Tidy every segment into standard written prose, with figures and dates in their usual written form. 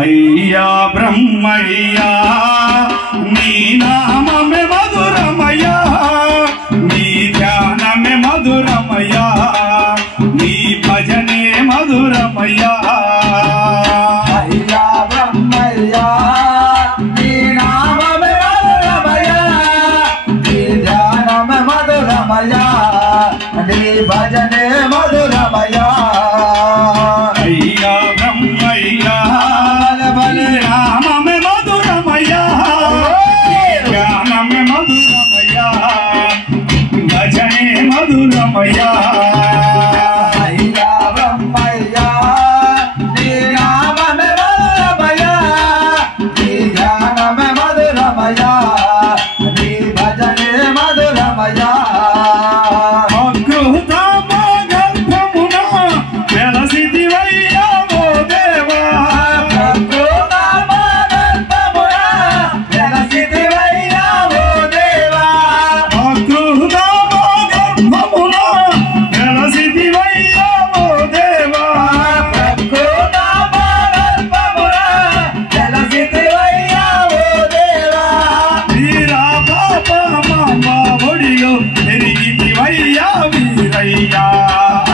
అయ్యా బ్రహ్మయ్యా నీ నామమే మధురమయ్యా నీ ధ్యానమే మధురమయ్యా నీ భజనే మధురమయ్యా అయ్యా బ్రహ్మయ్యా నీ నామమే మధురమయ్యా నీ ధ్యానమే మధురమయ్యా నీ భజనే మధురమయ్యా అయ్యా బ్రహ్మయ్యా నామమే మధురమయ్యా ధ్యానమే మధురమయ్యా భజనే మధురమయ్యా అయ్యా బ్రహ్మయ్యా నీ నామమే మధురమయ్యా నీ ధ్యానమే మధురమయ్యా నీ భజనే మధురమయ్యా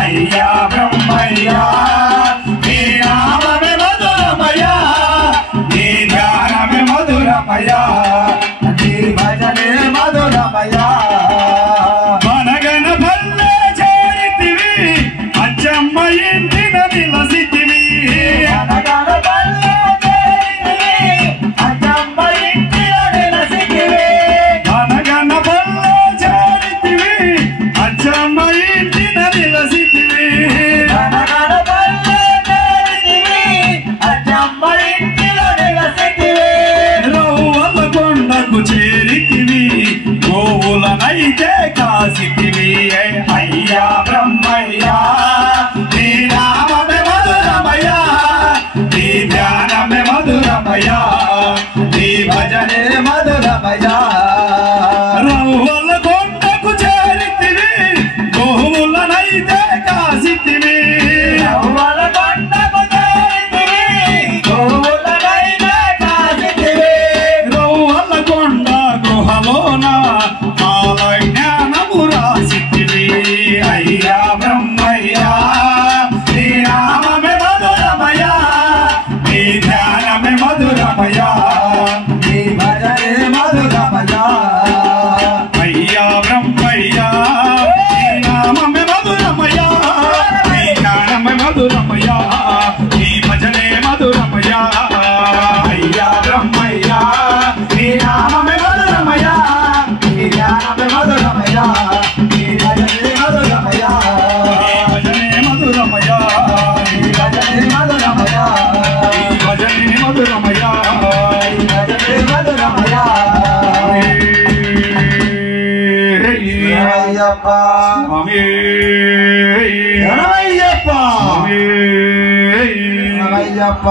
అయ్యా బ్రహ్మయ్యా నీ నామమే మధురమయ్యా నీ ధ్యానమే మధురమయ్యా నీ భజనే మధురమయ్యా మనగన పల్లె చేరితివి అచ్చమ్మ ఇంటిన నిలసితివి మనగన పల్లె చేరితివి అచ్చమ్మ ఇంటిన నిలసితివి మనగన పల్లె చేరితివి అచ్చమ్మ ఇంటిన నిలసితివి మనగన పల్లె చేరితివి అచ్చమ్మ ఇంటిన నిలసితివి రవ్వల కొండకు చేరితివి గోవులనైతే కాసితివి అయ్యా బ్రహ్మయ్యా నీ నామమే మధురమయ్యా నీ ధ్యానమే మధురమయ్యా నీ భజనే మధురమయ్యా రవ్వల కొండకు చేరితివి గోవులనైతే కాసితివి రవ్వల కొండకు చేరితివి గోవులనైతే కాసితివి రవ్వల కొండ గృహలోన మాల జ్ఞానము రాసితివి అయ్యా బ్రహ్మయ్యా నీ నామమే మధురమయ్యా నీ ధ్యానమే మధురమయ్యా నీ భజనే మధురమయ్యా అయ్యా బ్రహ్మయ్యా నీ నామమే మధురమయ్యా నీ జ్ఞానమే మధురమయ్యా నీ భజనే మధురమయ్యా అయ్యా బ్రహ్మయ్యా నీ నామమే మధురమయ్యా నీ జ్ఞానమే మధురమయ్యా నీ భజనే మధురమయ్యా నీ భజనే మధురమయ్యా నీ భజనే మధురమయ్యా నీ భజనే మధురమయ్యా నీ భజనే మధురమయ్యా అయ్యప్ప స్వామి అయ్యప్ప స్వామి అయ్యప్ప